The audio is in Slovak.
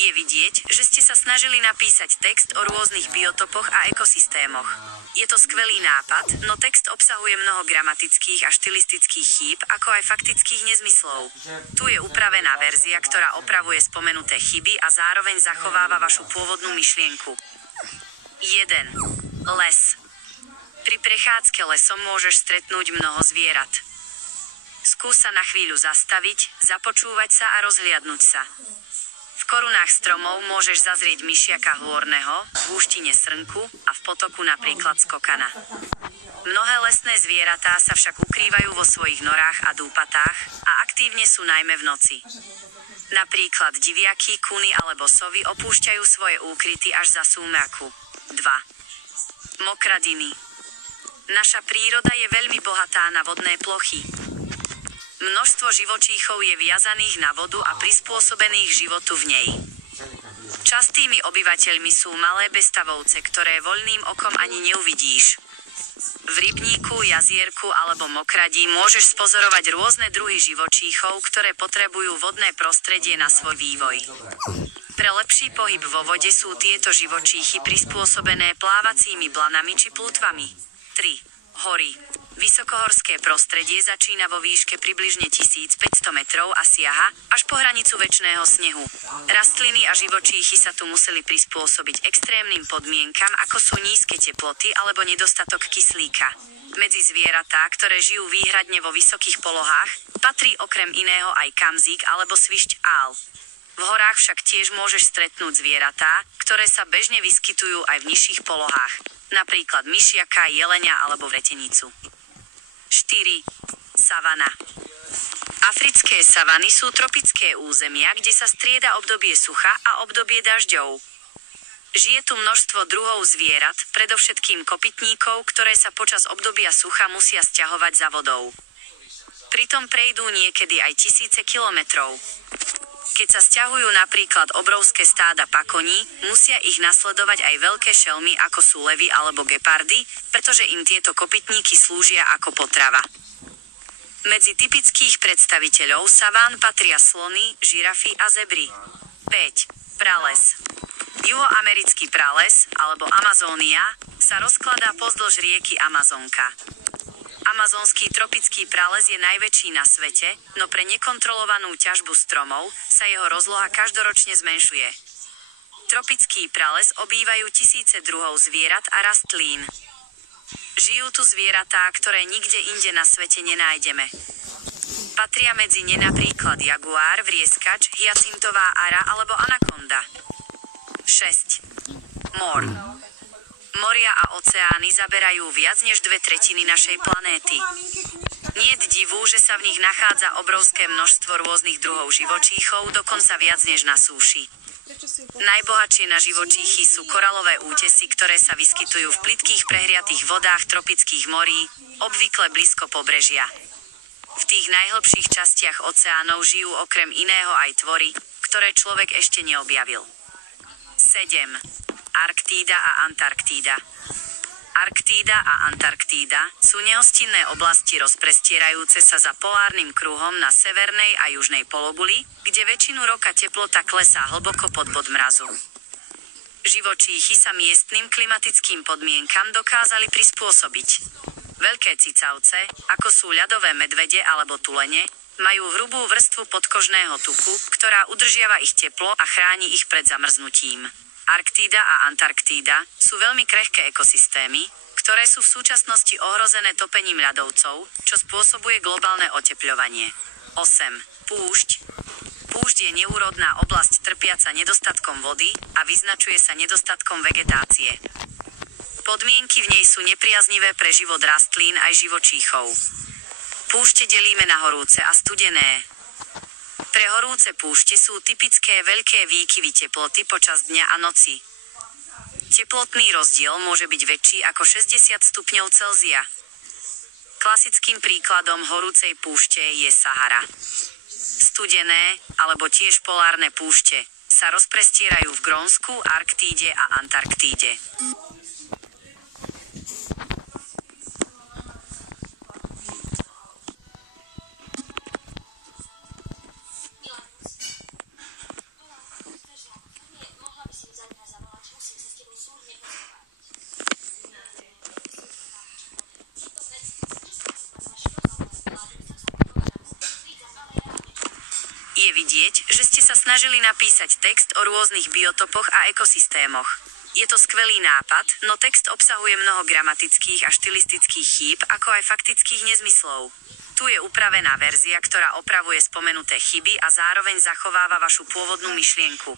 Je vidieť, že ste sa snažili napísať text o rôznych biotopoch a ekosystémoch. Je to skvelý nápad, no text obsahuje mnoho gramatických a štilistických chýb, ako aj faktických nezmyslov. Tu je upravená verzia, ktorá opravuje spomenuté chyby a zároveň zachováva vašu pôvodnú myšlienku. 1. Les. Pri prechádzke lesom môžeš stretnúť mnoho zvierat. Skús sa na chvíľu zastaviť, započúvať sa a rozhliadnuť sa. V korunách stromov môžeš zazrieť myšiaka hôrneho, v húštine srnku a v potoku napríklad skokana. Mnohé lesné zvieratá sa však ukrývajú vo svojich norách a dúpatách a aktívne sú najmä v noci. Napríklad diviaky, kuny alebo sovy opúšťajú svoje úkryty až za súmraku. 2. Mokradiny. Naša príroda je veľmi bohatá na vodné plochy. Množstvo živočíchov je viazaných na vodu a prispôsobených životu v nej. Častými obyvateľmi sú malé bezstavovce, ktoré voľným okom ani neuvidíš. V rybníku, jazierku alebo mokradí môžeš spozorovať rôzne druhy živočíchov, ktoré potrebujú vodné prostredie na svoj vývoj. Pre lepší pohyb vo vode sú tieto živočíchy prispôsobené plávacími blanami či plútvami. 3. Hory. Vysokohorské prostredie začína vo výške približne 1500 metrov a siaha až po hranicu večného snehu. Rastliny a živočíchy sa tu museli prispôsobiť extrémnym podmienkam, ako sú nízke teploty alebo nedostatok kyslíka. Medzi zvieratá, ktoré žijú výhradne vo vysokých polohách, patrí okrem iného aj kamzík alebo svišť ál. V horách však tiež môžeš stretnúť zvieratá, ktoré sa bežne vyskytujú aj v nižších polohách, napríklad myšiaka, jelenia alebo vretenicu. 4. Savana. Africké savany sú tropické územia, kde sa strieda obdobie sucha a obdobie dažďov. Žije tu množstvo druhov zvierat, predovšetkým kopytníkov, ktoré sa počas obdobia sucha musia sťahovať za vodou. Pritom prejdú niekedy aj tisíce kilometrov. Keď sa sťahujú napríklad obrovské stáda pakoní, musia ich nasledovať aj veľké šelmy ako sú levy alebo gepardy, pretože im tieto kopytníky slúžia ako potrava. Medzi typických predstaviteľov saván patria slony, žirafy a zebry. 5. Prales. Juhoamerický prales, alebo Amazónia, sa rozkladá pozdĺž rieky Amazonka. Amazonský tropický prales je najväčší na svete, no pre nekontrolovanú ťažbu stromov sa jeho rozloha každoročne zmenšuje. Tropický prales obývajú tisíce druhov zvierat a rastlín. Žijú tu zvieratá, ktoré nikde inde na svete nenájdeme. Patria medzi ne napríklad jaguár, vrieskač, hyacintová ara alebo anakonda. 6. Mor. Moria a oceány zaberajú viac než 2/3 našej planéty. Niet divu, že sa v nich nachádza obrovské množstvo rôznych druhov živočíchov, dokonca viac než na súši. Najbohatšie na živočíchy sú koralové útesy, ktoré sa vyskytujú v plytkých prehriatých vodách tropických morí, obvykle blízko pobrežia. V tých najhlbších častiach oceánov žijú okrem iného aj tvory, ktoré človek ešte neobjavil. 7. Arktída a Antarktída. Arktída a Antarktída sú nehostinné oblasti rozprestierajúce sa za polárnym kruhom na severnej a južnej pologuli, kde väčšinu roka teplota klesá hlboko pod bod mrazu. Živočíchy sa miestnym klimatickým podmienkam dokázali prispôsobiť. Veľké cicavce, ako sú ľadové medvede alebo tulene, majú hrubú vrstvu podkožného tuku, ktorá udržiava ich teplo a chráni ich pred zamrznutím. Arktída a Antarktída sú veľmi krehké ekosystémy, ktoré sú v súčasnosti ohrozené topením ľadovcov, čo spôsobuje globálne otepľovanie. 8. Púšť. Púšť je neúrodná oblasť trpiaca nedostatkom vody a vyznačuje sa nedostatkom vegetácie. Podmienky v nej sú nepriaznivé pre život rastlín aj živočíchov. Púšte delíme na horúce a studené. Pre horúce púšte sú typické veľké výkyvy teploty počas dňa a noci. Teplotný rozdiel môže byť väčší ako 60 stupňov Celzia. Klasickým príkladom horúcej púšte je Sahara. Studené, alebo tiež polárne púšte, sa rozprestierajú v Grónsku, Arktíde a Antarktíde. vidieť, že ste sa snažili napísať text o rôznych biotopoch a ekosystémoch. Je to skvelý nápad, no text obsahuje mnoho gramatických a štilistických chýb, ako aj faktických nezmyslov. Tu je upravená verzia, ktorá opravuje spomenuté chyby a zároveň zachováva vašu pôvodnú myšlienku.